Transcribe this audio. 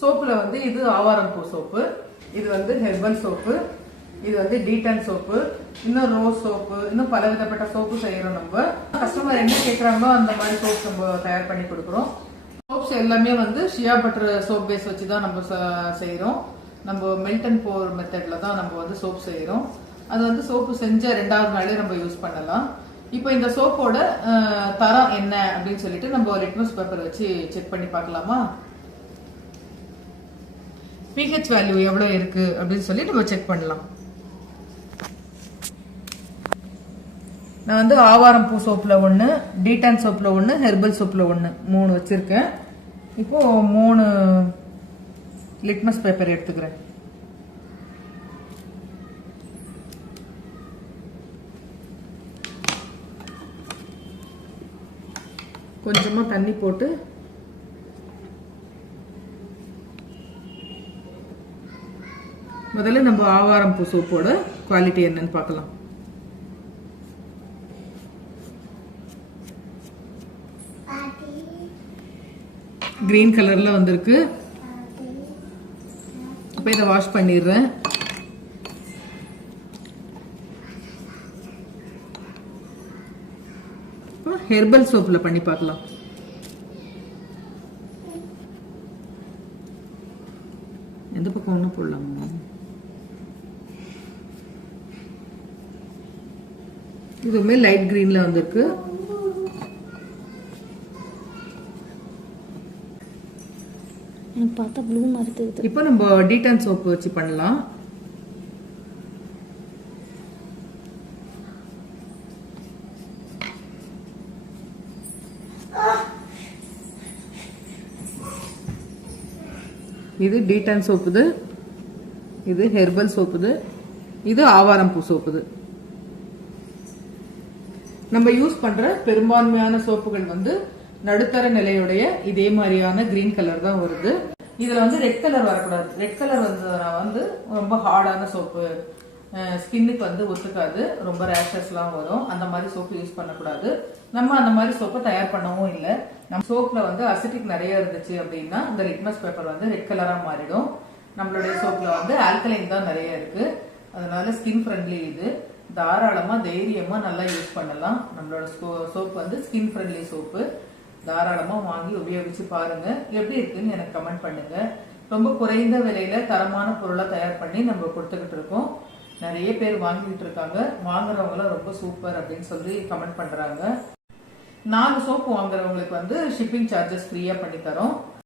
சோப்புல வந்து இது ஆவாரம் பூ சோப்பு, இது வந்து ஹெர்பல் சோப்பு, இது வந்து டீடன் சோப்பு, இன்னும் ரோஸ் சோப்பு, இன்னும் பல விதப்பட்ட சோப்பு செய்யறோம். நம்ம கஸ்டமர் என்ன கேட்கறாங்களோ அந்த மாதிரி சோப் நம்ம தயார் பண்ணி கொடுக்குறோம். சோப்ஸ் எல்லாமே வந்து ஷியா பட்டர் சோப் பேஸ் வச்சுதான் நம்ம செய்யறோம். நம்ம மெல்ட் அண்ட் போர் மெத்தட்ல தான் நம்ம வந்து சோப் செய்யறோம். அது வந்து சோப்பு செஞ்ச 2வது நாளே நம்ம யூஸ் பண்ணலாம். இப்போ இந்த சோப்போட தரம் என்ன அப்படின்னு சொல்லிட்டு நம்ம லிட்மஸ் பேப்பர் வச்சு செக் பண்ணி பார்க்கலாமா? pH வேல்யூ எவ்வளவு இருக்கு அப்படின்னு சொல்லி நம்ம செக் பண்ணலாம். நான் வந்து ஆவாரம் பூ சோப்புல 1, டீடான் சோப்புல 1, ஹெர்பல் சோப்புல 1 3 வச்சிருக்கேன். இப்போ 3 லிட்மஸ் பேப்பர் எடுத்துக்கிறேன். கொஞ்சமா தண்ணி போட்டு முதல்ல நம்ம ஆவாரம் பூ சோப்போட குவாலிட்டி என்னன்னு பார்க்கலாம். கிரீன் கலர்ல வந்திருக்கு. இப்ப இதை வாஷ் பண்ணிடுறேன். ஹெர்பல் சோப்ல பண்ணி பார்க்கலாம். எந்த பக்கம் ஒண்ணு போடலாமா? இதுவுமே லைட் கிரீன்ல வந்திருக்கு. பார்த்தா ப்ளூ மாதிரி தெரியுது. இப்போ நம்ம டீடான் சோப் வச்சு பண்ணலாம். இது டீடான் சோப்புது, இது ஹெர்பல் சோப்புது, இது ஆவாரம் பூ சோப்புது. நம்ம யூஸ் பண்ற பெரும்பான்மையான சோப்புகள் வந்து நடுத்தர நிலையுடைய இதே மாதிரியான கிரீன் கலர் தான் வருது. இதுல வந்து ரெட் கலர் வரக்கூடாது. ரெட் கலர் வந்து ரொம்ப ஹார்டான சோப்பு, ஸ்கின்னுக்கு வந்து ஒத்துக்காது, ரொம்ப ரேஷஸ் எல்லாம் வரும். அந்த மாதிரி சோப்பு யூஸ் பண்ணக்கூடாது. நம்ம அந்த மாதிரி சோப்பை தயார் பண்ணவும் இல்லை. நம்ம சோப்ல வந்து அசிட்டிக் நிறைய இருந்துச்சு அப்படின்னா இந்த லிட்மஸ் பேப்பர் வந்து ரெட் கலரா மாறிடும். நம்மளுடைய சோப்ல வந்து ஆல்கலைன் தான் நிறைய இருக்கு. அதனால ஸ்கின் ஃப்ரெண்ட்லி. இது தாராளமா தைரியமா நல்லா யூஸ் பண்ணலாம். நம்மளோட சோப் வந்து ஸ்கின் ஃப்ரெண்ட்லி சோப்பு. தாராளமா வாங்கி உபயோகிச்சு பாருங்க. எப்படி இருக்குன்னு எனக்கு கமெண்ட் பண்ணுங்க. ரொம்ப குறைந்த விலையில தரமான பொருளை தயார் பண்ணி நம்ம கொடுத்துக்கிட்டு இருக்கோம். நிறைய பேர் வாங்கிட்டு இருக்காங்க. வாங்குறவங்க ரொம்ப சூப்பர் அப்படின்னு சொல்லி கமெண்ட் பண்றாங்க. 4 சோப்பு வாங்குறவங்களுக்கு வந்து ஷிப்பிங் சார்ஜஸ் ஃப்ரீயா பண்ணி தரோம்.